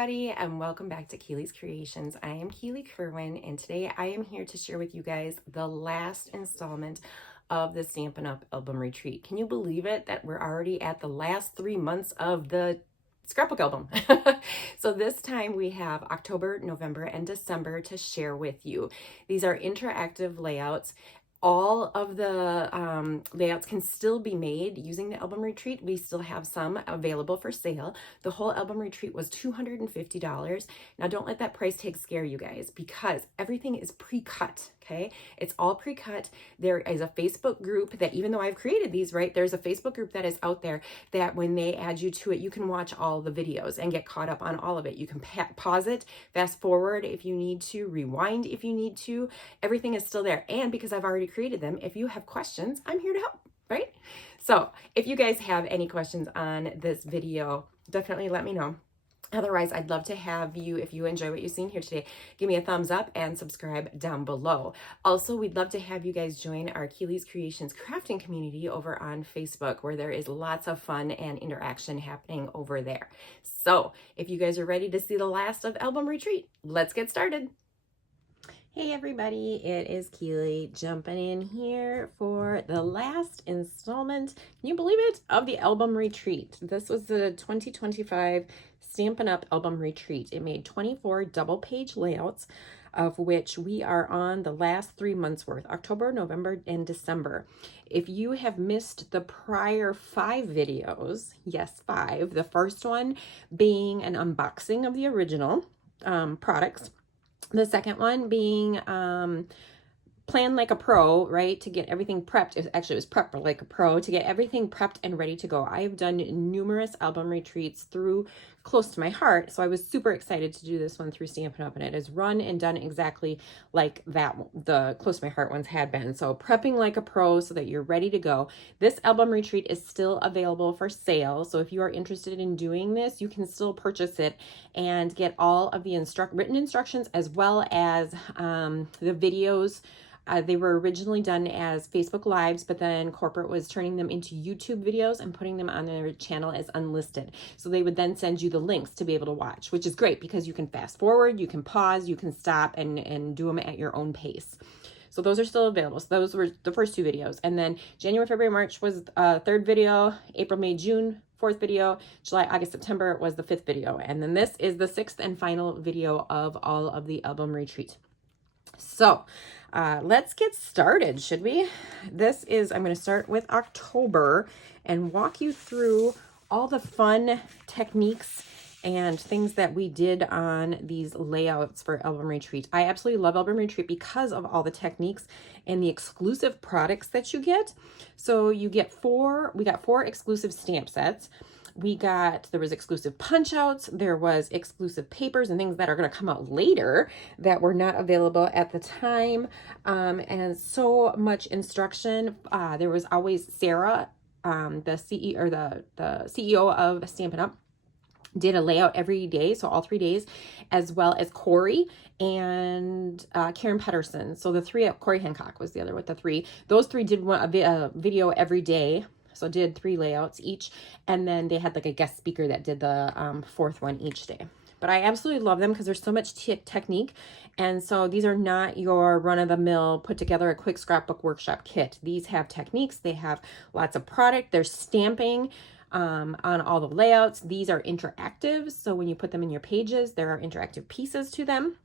everybody, and welcome back to Keely's Creations. I am Keely Kerwin, and today I am here to share with you guys the last installment of the Stampin' Up! Album Retreat. Can you believe it that we're already at the last 3 months of the scrapbook album? So this time we have October, November, and December to share with you. These are interactive layouts. All of the layouts can still be made using the album retreat. We still have some available for sale. The whole album retreat was $250. Now don't let that price tag scare you guys, because everything is pre-cut, okay? It's all pre-cut. There is a Facebook group that, even though I've created these, right, there's a Facebook group that is out there that when they add you to it, you can watch all the videos and get caught up on all of it. You can pause it, fast forward if you need to, rewind if you need to. Everything is still there. And because I've already created them, if you have questions, I'm here to help, right? So if you guys have any questions on this video, definitely let me know. Otherwise, I'd love to have you, if you enjoy what you've seen here today, give me a thumbs up and subscribe down below. Also, we'd love to have you guys join our Keely's Creations crafting community over on Facebook, where there is lots of fun and interaction happening over there. So if you guys are ready to see the last of Album Retreat, let's get started. Hey everybody, it is Keely jumping in here for the last installment, can you believe it, of the Album Retreat. This was the 2025 Stampin' Up! Album Retreat. It made 24 double page layouts, of which we are on the last 3 months worth, October, November, and December. If you have missed the prior 5 videos, yes, 5, the first one being an unboxing of the original products, the second one being plan like a pro, right? To get everything prepped. It was prep like a pro, to get everything prepped and ready to go. I have done numerous album retreats through close to my heart, so I was super excited to do this one through Stampin' Up! And it is run and done exactly like that, the close to my heart ones had been. So prepping like a pro so that you're ready to go. This album retreat is still available for sale, so if you are interested in doing this, you can still purchase it and get all of the written instructions, as well as the videos. They were originally done as Facebook Lives, but then corporate was turning them into YouTube videos and putting them on their channel as unlisted. So they would then send you the links to be able to watch, which is great because you can fast forward, you can pause, you can stop and do them at your own pace. So those are still available. So those were the first 2 videos. And then January, February, March was 3rd video, April, May, June, 4th video, July, August, September was the 5th video. And then this is the 6th and final video of all of the album retreat. So let's get started, should we? I'm going to start with October and walk you through all the fun techniques and things that we did on these layouts for Album Retreat. I absolutely love Album Retreat because of all the techniques and the exclusive products that you get. So we got 4 exclusive stamp sets. There was exclusive punch outs, there was exclusive papers and things that are going to come out later that were not available at the time, and so much instruction. There was always Sarah, the CEO, or the CEO of Stampin' Up! Did a layout every day, so all 3 days, as well as Corey and Karen Pedersen. So the 3, Corey Hancock was the other with the 3. Those 3 did a video every day. So did 3 layouts each, and then they had like a guest speaker that did the 4th one each day. But I absolutely love them because there's so much technique, and so these are not your run-of-the-mill put together a quick scrapbook workshop kit. These have techniques, they have lots of product, there's stamping on all the layouts. These are interactive, so when you put them in your pages, there are interactive pieces to them.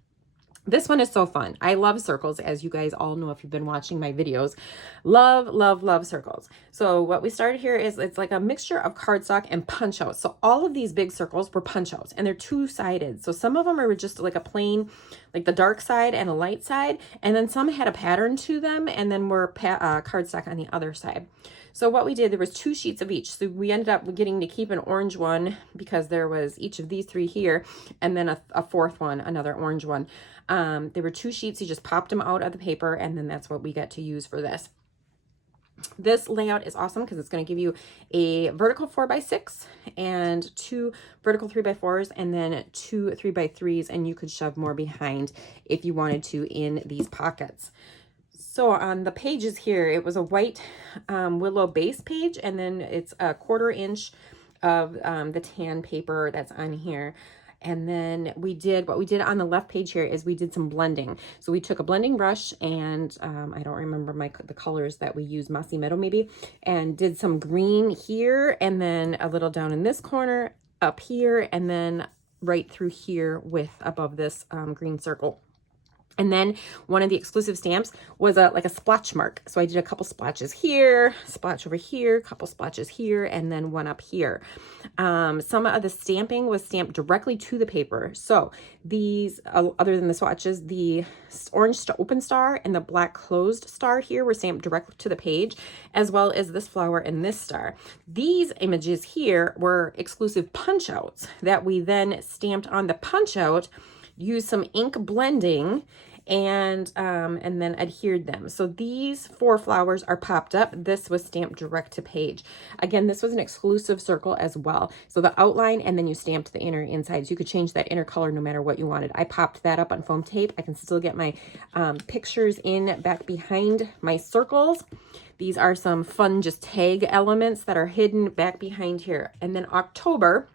This one is so fun. I love circles, as you guys all know if you've been watching my videos. Love, love, love circles. So what we started here is it's like a mixture of cardstock and punch outs. So all of these big circles were punch outs, and they're 2-sided. So some of them are just like a plain, like the dark side and a light side, and then some had a pattern to them, and then were cardstock on the other side. So what we did, there was 2 sheets of each. So we ended up getting to keep an orange one because there was each of these 3 here, and then a 4th one, another orange one. There were 2 sheets. You just popped them out of the paper, and then that's what we got to use for this. This layout is awesome because it's going to give you a vertical 4x6 and 2 vertical 3x4s, and then 2 3x3s, and you could shove more behind if you wanted to in these pockets. So on the pages here, it was a white willow base page, and then it's a 1/4 inch of the tan paper that's on here. And then what we did on the left page here is we did some blending. So we took a blending brush and I don't remember the colors that we used, Mossy Meadow maybe, and did some green here and then a little down in this corner, up here, and then right through here with above this green circle. And then one of the exclusive stamps was like a splotch mark. So I did a couple splotches here, splotch over here, couple splotches here, and then one up here. Some of the stamping was stamped directly to the paper. So these, other than the swatches, the orange open star and the black closed star here were stamped directly to the page, as well as this flower and this star. These images here were exclusive punch outs that we then stamped on the punch out, used some ink blending, and then adhered them. So these 4 flowers are popped up. This was stamped direct to page. Again, this was an exclusive circle as well. So the outline, and then you stamped the inner insides. You could change that inner color no matter what you wanted. I popped that up on foam tape. I can still get my pictures in back behind my circles. These are some fun just tag elements that are hidden back behind here. And then October,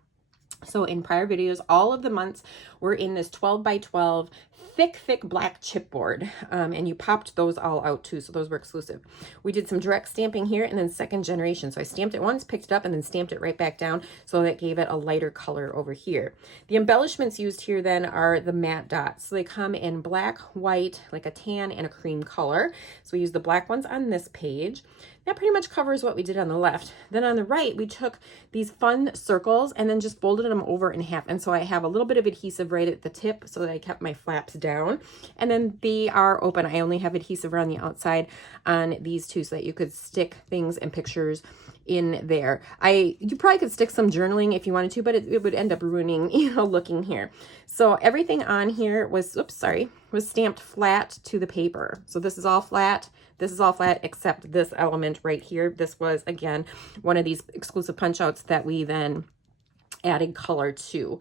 so in prior videos, all of the months were in this 12 by 12 thick black chipboard, and you popped those all out too, so those were exclusive. We did some direct stamping here and then second generation. So I stamped it once, picked it up, and then stamped it right back down, so that gave it a lighter color over here. The embellishments used here then are the matte dots. So they come in black, white, like a tan, and a cream color. So we use the black ones on this page. That pretty much covers what we did on the left. Then on the right, we took these fun circles and then just folded them over in half. And so I have a little bit of adhesive right at the tip so that I kept my flaps down. And then they are open. I only have adhesive around the outside on these two so that you could stick things and pictures in there. You probably could stick some journaling if you wanted to, but it would end up ruining, looking here. So everything on here was stamped flat to the paper. So this is all flat. This is all flat except this element right here. This was, again, one of these exclusive punch outs that we then added color to.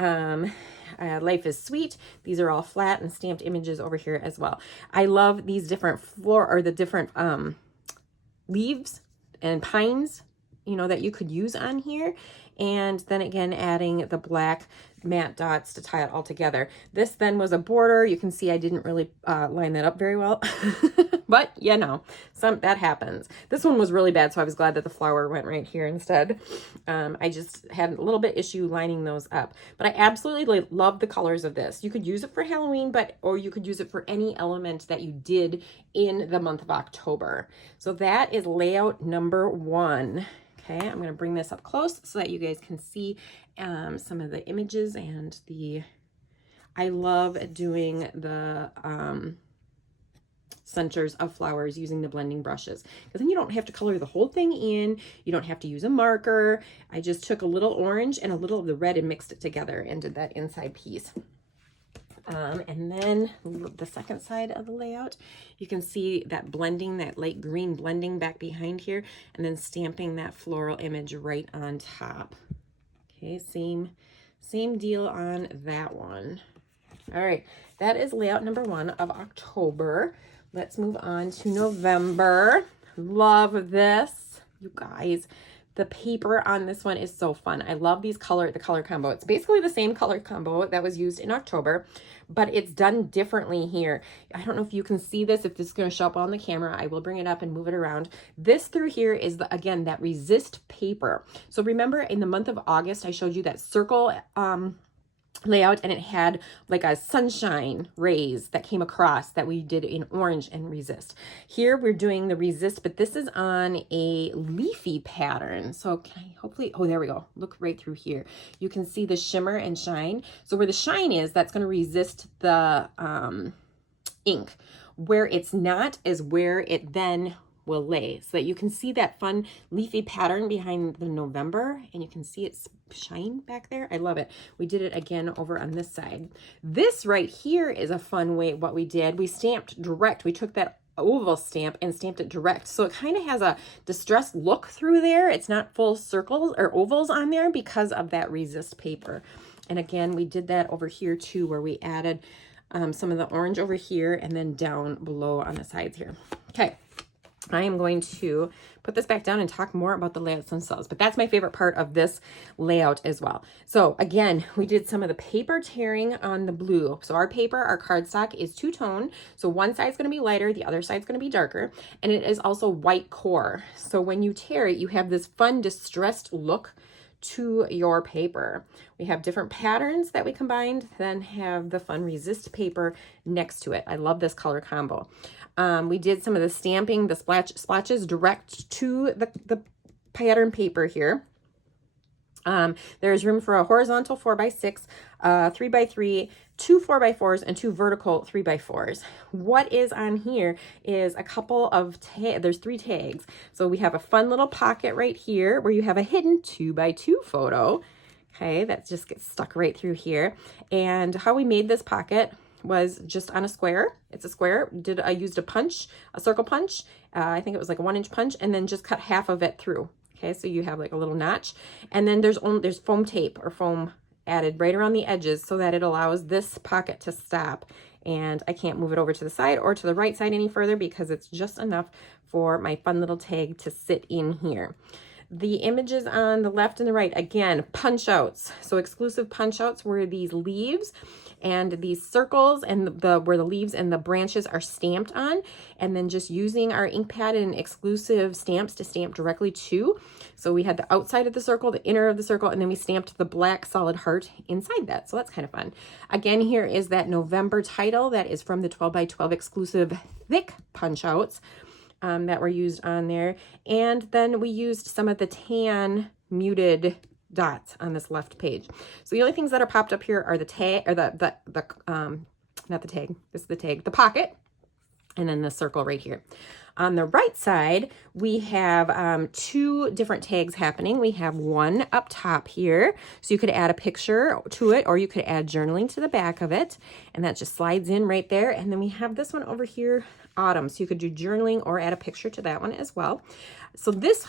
Life is Sweet. These are all flat and stamped images over here as well. I love these different the different leaves and pines, that you could use on here. And then again, adding the black matte dots to tie it all together. This then was a border. You can see I didn't really line that up very well, but that happens. This one was really bad, so I was glad that the flower went right here instead. I just had a little bit issue lining those up, but I absolutely love the colors of this. You could use it for Halloween, or you could use it for any element that you did in the month of October. So that is layout number 1. Okay, I'm going to bring this up close so that you guys can see some of the images and I love doing the centers of flowers using the blending brushes, because then you don't have to color the whole thing in. You don't have to use a marker. I just took a little orange and a little of the red and mixed it together and did that inside piece. And then the second side of the layout, you can see that blending, that light green blending back behind here, and then stamping that floral image right on top. Okay, same deal on that one. All right, that is layout number 1 of October. Let's move on to November. Love this, you guys. The paper on this one is so fun. I love the color combo. It's basically the same color combo that was used in October, but it's done differently here. I don't know if you can see this, if this is going to show up on the camera. I will bring it up and move it around. This through here is, again, that resist paper. So remember in the month of August, I showed you that circle layout, and it had like a sunshine rays that came across that we did in orange and resist. Here we're doing the resist, but this is on a leafy pattern. So can I hopefully, oh, there we go. Look right through here. You can see the shimmer and shine. So where the shine is, that's going to resist the ink. Where it's not is where it then will lay, so that you can see that fun leafy pattern behind the November, and you can see it shine back there. I love it. We did it again over on this side. This right here is a fun way. What we did, we stamped direct. We took that oval stamp and stamped it direct, so it kind of has a distressed look through there. It's not full circles or ovals on there because of that resist paper. And again, we did that over here too, where we added some of the orange over here and then down below on the sides here. Okay. I am going to put this back down and talk more about the layouts themselves, but that's my favorite part of this layout as well. So again, we did some of the paper tearing on the blue. So our paper, our cardstock is two-tone. So one side's going to be lighter, the other side's going to be darker, and it is also white core. So when you tear it, you have this fun distressed look to your paper. We have different patterns that we combined, then have the fun resist paper next to it. I love this color combo. We did some of the stamping, the splotches direct to the pattern paper here. There's room for a horizontal 4x6, 3x3, two 4x4s, and two vertical 3x4s. What is on here is a couple of there's 3 tags. So we have a fun little pocket right here where you have a hidden 2x2 photo. Okay, that just gets stuck right through here. And how we made this pocket was just on a square. It's a square. I used a circle punch. I think it was like a 1-inch punch, and then just cut half of it through. Okay, so you have like a little notch, and then there's foam tape or foam added right around the edges so that it allows this pocket to stop. And I can't move it over to the side or to the right side any further because it's just enough for my fun little tag to sit in here. The images on the left and the right, again, punch outs. So exclusive punch outs were these leaves and these circles and where the leaves and the branches are stamped on, and then just using our ink pad and exclusive stamps to stamp directly to. So we had the outside of the circle, the inner of the circle, and then we stamped the black solid heart inside that. So that's kind of fun. Again, here is that November title that is from the 12x12 exclusive thick punch outs that were used on there. And then we used some of the tan muted dots on this left page. So the only things that are popped up here are the tag, or not the tag, this is the tag, the pocket, and then the circle right here. On the right side, we have 2 different tags happening. We have one up top here, so you could add a picture to it, or you could add journaling to the back of it, and that just slides in right there. And then we have this one over here, autumn, so you could do journaling or add a picture to that one as well. So this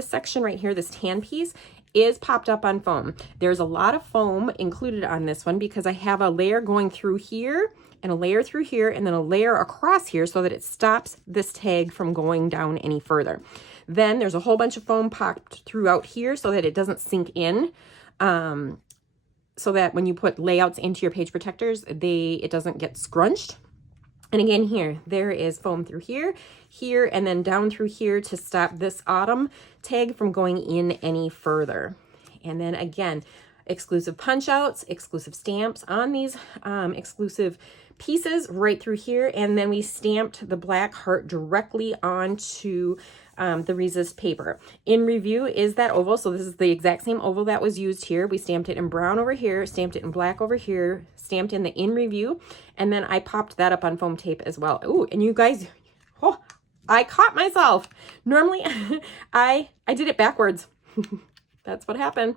section right here, this tan piece, is popped up on foam. There's a lot of foam included on this one because I have a layer going through here and a layer through here and then a layer across here so that it stops this tag from going down any further. Then there's a whole bunch of foam popped throughout here so that it doesn't sink in, so that when you put layouts into your page protectors, it doesn't get scrunched. And again here, there is foam through here, here, and then down through here to stop this autumn tag from going in any further. And then again, exclusive punch outs, exclusive stamps on these exclusive pieces right through here. And then we stamped the black heart directly onto the resist paper. In review is that oval. So this is the exact same oval that was used here. We stamped it in brown over here, stamped it in black over here, stamped in the in review, and then I popped that up on foam tape as well. Ooh, and you guys, oh, I caught myself. Normally I did it backwards. That's what happened.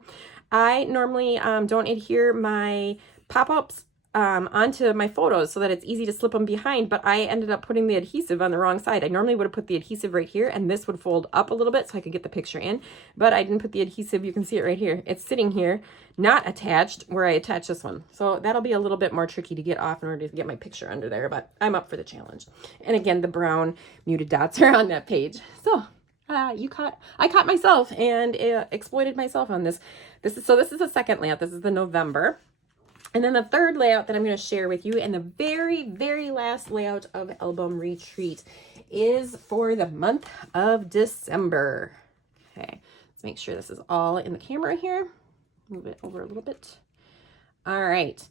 I normally don't adhere my pop-ups onto my photos so that it's easy to slip them behind, but I ended up putting the adhesive on the wrong side. I normally would have put the adhesive right here, and this would fold up a little bit so I could get the picture in, but I didn't put the adhesive. You can see it right here. It's sitting here, not attached where I attach this one. So that'll be a little bit more tricky to get off in order to get my picture under there, but I'm up for the challenge. And again, the brown muted dots are on that page. So I caught myself and exploited myself on this. This is the second layout. This is the November. And then the third layout that I'm going to share with you, and the very, very last layout of Album Retreat, is for the month of December. Okay, let's make sure this is all in the camera here. Move it over a little bit. All right.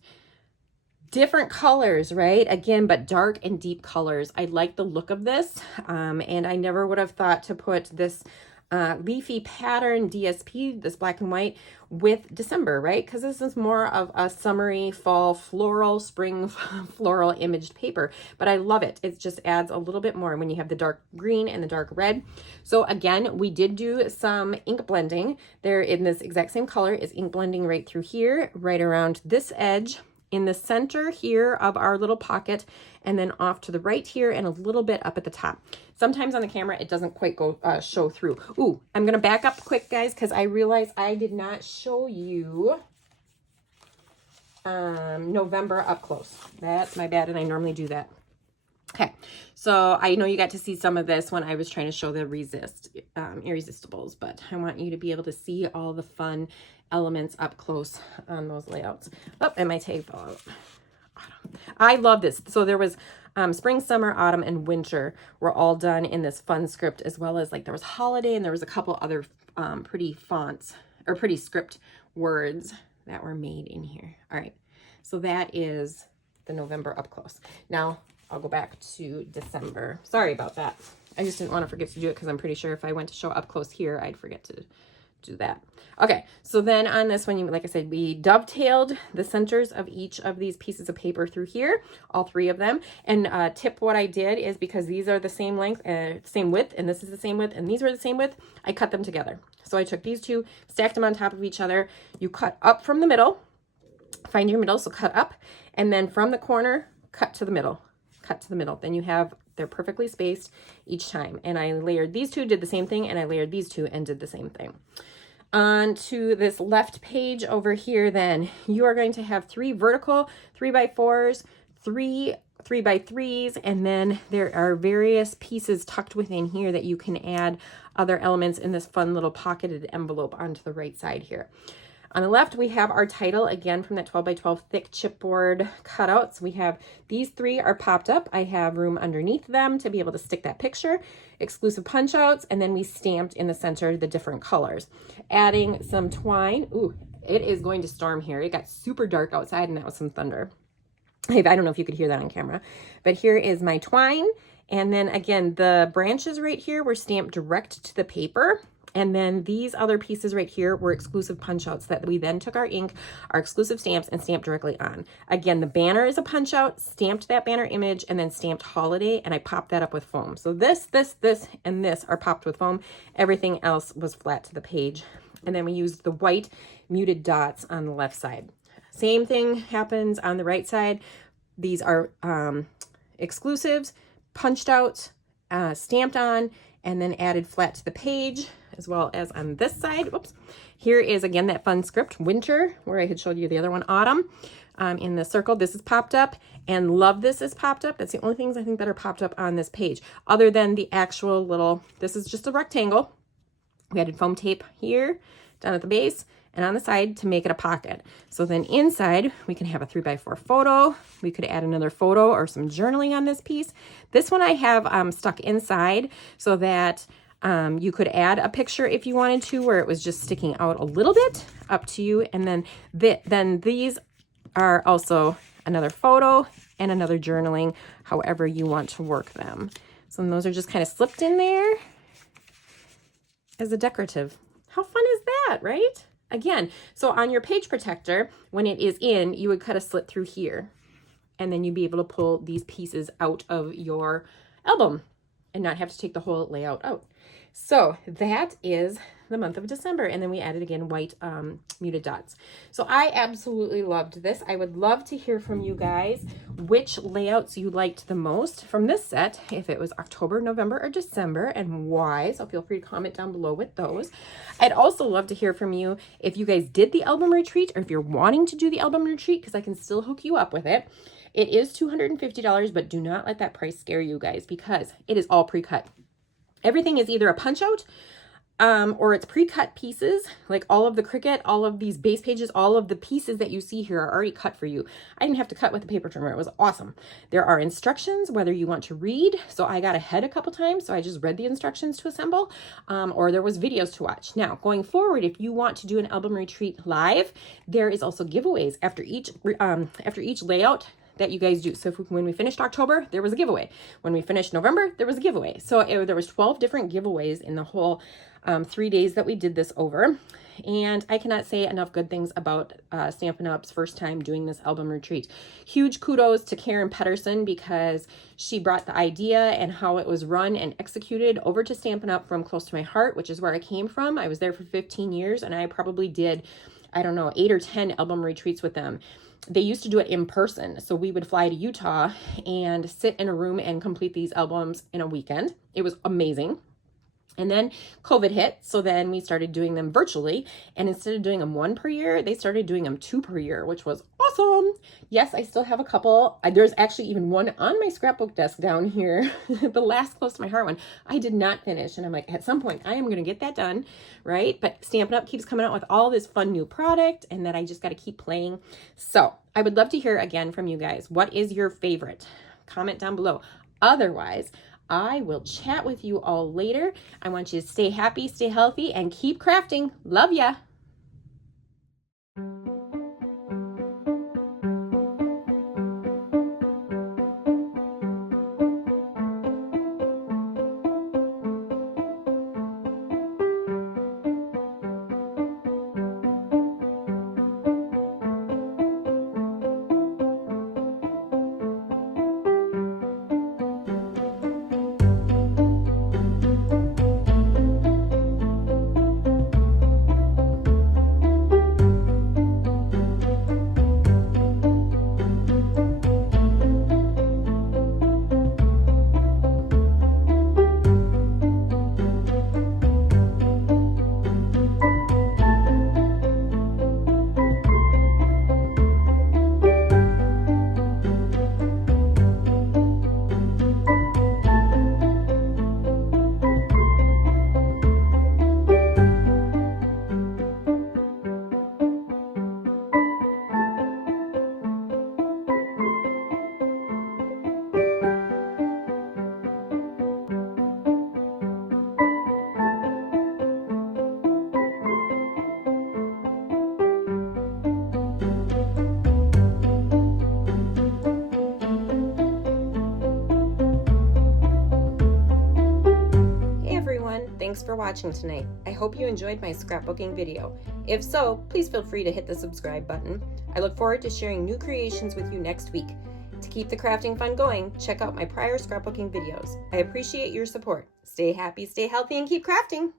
Different colors, right? Again, but dark and deep colors. I like the look of this, and I never would have thought to put this leafy pattern DSP, this black and white, with December, right? Because this is more of a summery, fall, floral, spring floral imaged paper, but I love it. It just adds a little bit more when you have the dark green and the dark red. So again, we did do some ink blending. There in this exact same color is ink blending right through here, right around this edge, in the center here of our little pocket, and then off to the right here and a little bit up at the top. Sometimes on the camera it doesn't quite go show through. Ooh, I'm gonna back up quick, guys, because I realized I did not show you November up close. That's my bad, and I normally do that. Okay, so I know you got to see some of this when I was trying to show the irresistibles, but I want you to be able to see all the fun elements up close on those layouts. Oh, and my tag fell out. I love this. So there was spring, summer, autumn, and winter were all done in this fun script, as well as like there was holiday and there was a couple other pretty fonts or pretty script words that were made in here. All right, so that is the November up close. Now I'll go back to December. Sorry about that. I just didn't want to forget to do it because I'm pretty sure if I went to show up close here, I'd forget to do that. Okay, so then on this one, like I said, we dovetailed the centers of each of these pieces of paper through here, all 3 of them. And tip, what I did is because these are the same length, same width, and this is the same width, and these were the same width, I cut them together. So I took these 2, stacked them on top of each other. You cut up from the middle, find your middle, so cut up, and then from the corner, cut to the middle, cut to the middle. Then you have, they're perfectly spaced each time. And I layered these 2, did the same thing, and I layered these 2 and did the same thing. On to this left page over here, then you are going to have 3 vertical 3x4s, 3 3x3s, and then there are various pieces tucked within here that you can add other elements in this fun little pocketed envelope onto the right side here. On the left, we have our title, again, from that 12x12 thick chipboard cutouts. We have these 3 are popped up. I have room underneath them to be able to stick that picture, exclusive punch outs, and then we stamped in the center the different colors. Adding some twine. Ooh, it is going to storm here. It got super dark outside, and that was some thunder. I don't know if you could hear that on camera, but here is my twine. And then again, the branches right here were stamped direct to the paper. And then these other pieces right here were exclusive punch outs that we then took our ink, our exclusive stamps, and stamped directly on. Again, the banner is a punch out, stamped that banner image, and then stamped holiday, and I popped that up with foam. So this, and this are popped with foam. Everything else was flat to the page. And then we used the white muted dots on the left side. Same thing happens on the right side. These are exclusives, punched out, stamped on, and then added flat to the page, as well as on this side. Whoops. Here is again that fun script, winter, where I had showed you the other one, autumn. In the circle, this is popped up, and love this is popped up. That's the only things I think that are popped up on this page, other than the actual little, this is just a rectangle. We added foam tape here, down at the base, and on the side to make it a pocket. So then inside, we can have a 3x4 photo. We could add another photo or some journaling on this piece. This one I have stuck inside so that you could add a picture if you wanted to, where it was just sticking out a little bit, up to you. And then these are also another photo and another journaling, however you want to work them. So those are just kind of slipped in there as a decorative. How fun is that, right? Again, so on your page protector, when it is in, you would cut a slit through here, and then you'd be able to pull these pieces out of your album and not have to take the whole layout out. So that is the month of December. And then we added again white muted dots. So I absolutely loved this. I would love to hear from you guys which layouts you liked the most from this set, if it was October, November, or December, and why. So feel free to comment down below with those. I'd also love to hear from you if you guys did the album retreat, or if you're wanting to do the album retreat, because I can still hook you up with it. It is $250, but do not let that price scare you guys, because it is all pre-cut. Everything is either a punch out or it's pre-cut pieces, like all of the Cricut, all of these base pages, all of the pieces that you see here are already cut for you. I didn't have to cut with the paper trimmer. It was awesome. There are instructions, whether you want to read. So I got ahead a couple times, so I just read the instructions to assemble, or there was videos to watch. Now, going forward, if you want to do an album retreat live, there is also giveaways after each layout that you guys do. So when we finished October, there was a giveaway. When we finished November, there was a giveaway. So there was 12 different giveaways in the whole 3 days that we did this over. And I cannot say enough good things about Stampin' Up's first time doing this album retreat. Huge kudos to Karen Pedersen, because she brought the idea and how it was run and executed over to Stampin' Up from close to my heart, which is where I came from. I was there for 15 years, and I probably did, I don't know, 8 or 10 album retreats with them. They used to do it in person. So we would fly to Utah and sit in a room and complete these albums in a weekend. It was amazing. And then COVID hit, so then we started doing them virtually. And instead of doing them 1 per year, they started doing them 2 per year, which was awesome. Yes, I still have a couple. There's actually even one on my scrapbook desk down here, the last close to my heart one. I did not finish. And I'm like, at some point, I am going to get that done, right? But Stampin' Up keeps coming out with all this fun new product, and that I just got to keep playing. So I would love to hear again from you guys. What is your favorite? Comment down below. Otherwise, I will chat with you all later. I want you to stay happy, stay healthy, and keep crafting. Love ya. Thanks for watching tonight. I hope you enjoyed my scrapbooking video. If so, please feel free to hit the subscribe button. I look forward to sharing new creations with you next week. To keep the crafting fun going, check out my prior scrapbooking videos. I appreciate your support. Stay happy, stay healthy, and keep crafting!